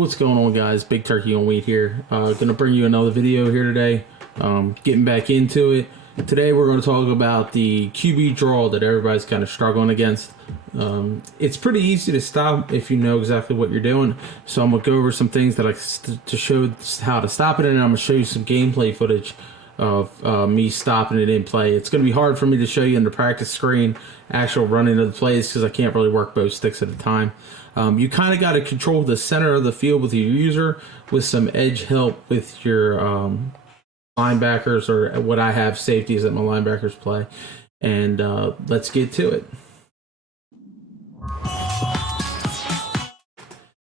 What's going on, guys? Big Turkey on Wheat here. Gonna bring you another video here today. Getting back into it. Today we're going to talk about the QB draw that everybody's kind of struggling against. It's pretty easy to stop if you know exactly what you're doing. So I'm gonna go over some things that to show how to stop it, and I'm gonna show you some gameplay footage of me stopping it in play. It's going to be hard for me to show you in the practice screen actual running of the plays because I can't really work both sticks at a time. You kind of got to control the center of the field with your user with some edge help with your linebackers, or what I have safeties that my linebackers play. And let's get to it.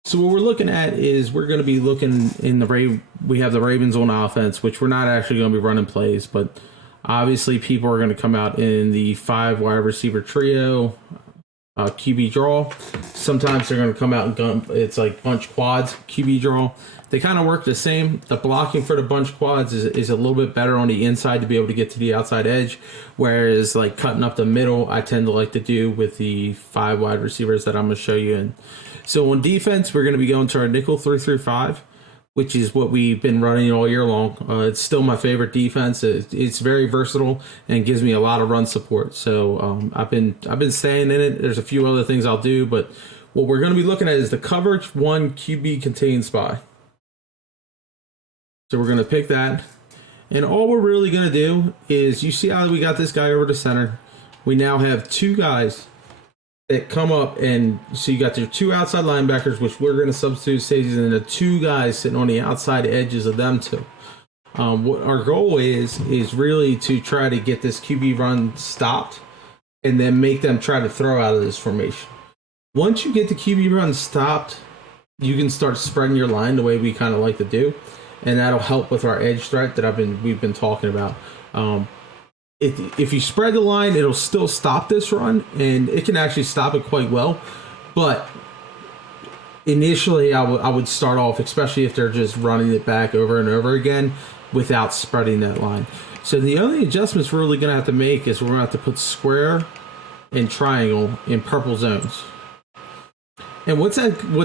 So what we're looking at is we're going to be looking in the we have the Ravens on offense, which we're not actually going to be running plays, but obviously people are going to come out in the 5 wide receiver trio, QB draw. Sometimes they're going to come out and it's like bunch quads, QB draw. They kind of work the same. The blocking for the bunch quads is a little bit better on the inside to be able to get to the outside edge, whereas like cutting up the middle, I tend to like to do with the 5 wide receivers that I'm going to show you in. So on defense, we're going to be going to our nickel 3-5, which is what we've been running all year long. It's still my favorite defense. It's very versatile and gives me a lot of run support. So I've been staying in it. There's a few other things I'll do, but what we're going to be looking at is the coverage 1 QB contain spy. So we're going to pick that, and all we're really going to do is, you see how we got this guy over to center. We now have 2 guys that come up, and so you got your 2 outside linebackers, which we're going to substitute safeties, and the 2 guys sitting on the outside edges of them 2. What our goal is really to try to get this QB run stopped and then make them try to throw out of this formation. Once you get the QB run stopped, you can start spreading your line the way we kind of like to do, and that'll help with our edge threat that we've been talking about. If you spread the line, it'll still stop this run, and it can actually stop it quite well. But initially, I would start off, especially if they're just running it back over and over again, without spreading that line. So the only adjustments we're really going to have to make is we're going to have to put square and triangle in purple zones. And what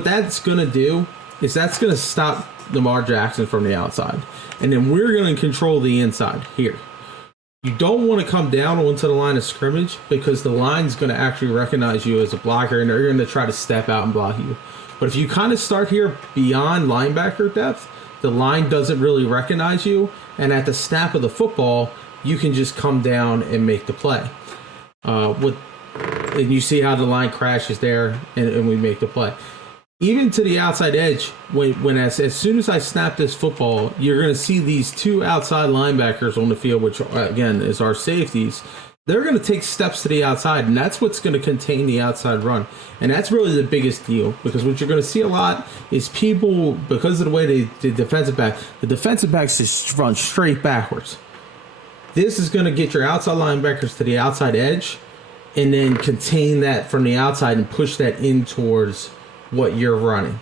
that's going to do is that's going to stop Lamar Jackson from the outside. And then we're going to control the inside here. You don't want to come down onto the line of scrimmage because the line's going to actually recognize you as a blocker, and they're going to try to step out and block you. But if you kind of start here beyond linebacker depth, the line doesn't really recognize you, and at the snap of the football, you can just come down and make the play. And you see how the line crashes there, and we make the play. Even to the outside edge, as soon as I snap this football, you're going to see these 2 outside linebackers on the field, which again is our safeties. They're going to take steps to the outside, and that's what's going to contain the outside run. And that's really the biggest deal, because what you're going to see a lot is people, the way the defensive backs just run straight backwards. This is going to get your outside linebackers to the outside edge, and then contain that from the outside and push that in towards what you're running.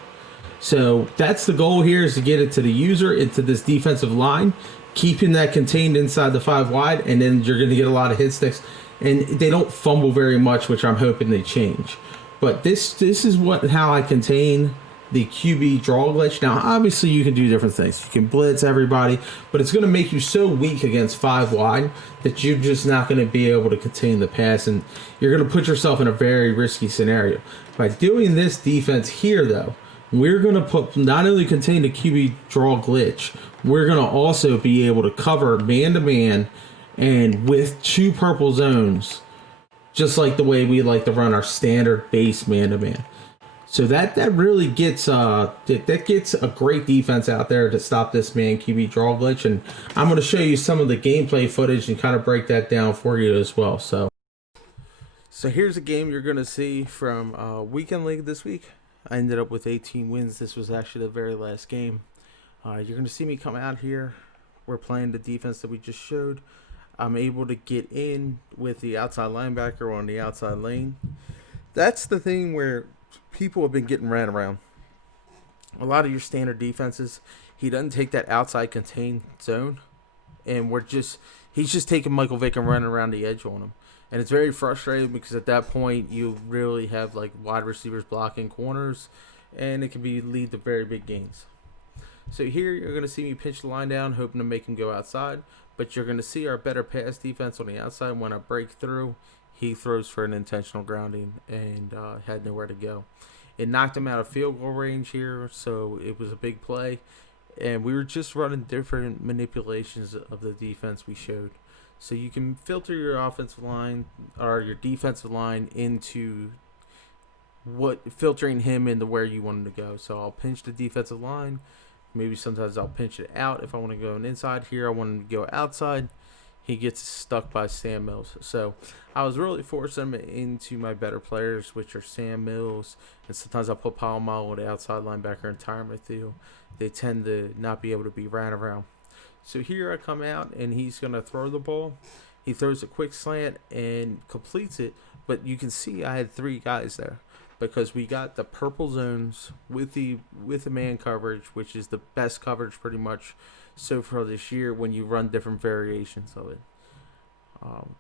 So that's the goal here, is to get it to the user, into this defensive line, keeping that contained inside the 5 wide, and then you're going to get a lot of hit sticks, and they don't fumble very much, which I'm hoping they change. But this is how I contain the QB draw glitch. Now obviously you can do different things. You can blitz everybody, but it's going to make you so weak against 5 wide that you're just not going to be able to contain the pass, and you're going to put yourself in a very risky scenario. By doing this defense here, though, we're going to not only contain the QB draw glitch, we're going to also be able to cover man-to-man and with 2 purple zones, just like the way we like to run our standard base man-to-man. So that really gets that gets a great defense out there to stop this man QB draw glitch, and I'm going to show you some of the gameplay footage and kind of break that down for you as well. So here's a game you're going to see from Weekend League this week. I ended up with 18 wins. This was actually the very last game. You're going to see me come out here. We're playing the defense that we just showed. I'm able to get in with the outside linebacker on the outside lane. That's the thing where people have been getting ran around. A lot of your standard defenses, he doesn't take that outside contained zone, and he's just taking Michael Vick and running around the edge on him. And it's very frustrating because at that point you really have like wide receivers blocking corners, and it can lead to very big gains. So here you're going to see me pinch the line down, hoping to make him go outside. But you're going to see our better pass defense on the outside. When I break through, he throws for an intentional grounding and had nowhere to go. It knocked him out of field goal range here, so it was a big play. And we were just running different manipulations of the defense we showed. So you can filter your offensive line or your defensive line into filtering him into where you want him to go. So I'll pinch the defensive line. Maybe sometimes I'll pinch it out if I want to go inside. Here I want him to go outside. He gets stuck by Sam Mills. So I was really forcing him into my better players, which are Sam Mills. And sometimes I'll put Palomalo on the outside linebacker and Tyrann Mathieu. They tend to not be able to be ran around. So here I come out, and he's going to throw the ball. He throws a quick slant and completes it. But you can see I had 3 guys there, because we got the purple zones with the man coverage, which is the best coverage pretty much so far this year when you run different variations of it.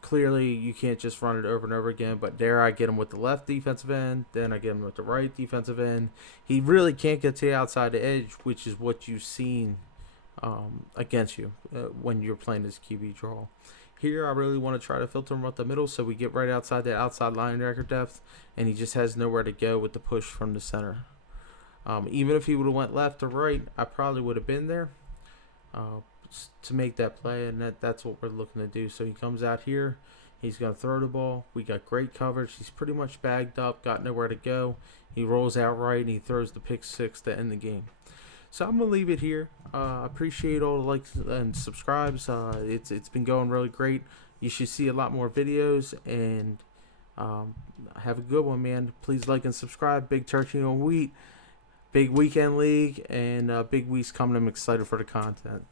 Clearly, you can't just run it over and over again, but there I get him with the left defensive end, then I get him with the right defensive end. He really can't get to the outside edge, which is what you've seen against you when you're playing this QB draw. Here, I really want to try to filter him up the middle, so we get right outside the outside linebacker depth, and he just has nowhere to go with the push from the center. Even if he would have went left or right, I probably would have been there to make that play, and that's what we're looking to do. So he comes out here. He's going to throw the ball. We got great coverage. He's pretty much bagged up, got nowhere to go. He rolls out right, and he throws the pick 6 to end the game. So I'm going to leave it here. I appreciate all the likes and subscribes. It's been going really great. You should see a lot more videos, and have a good one, man. Please like and subscribe. Big Turkey on Wheat, big weekend league, and big weeks coming. I'm excited for the content.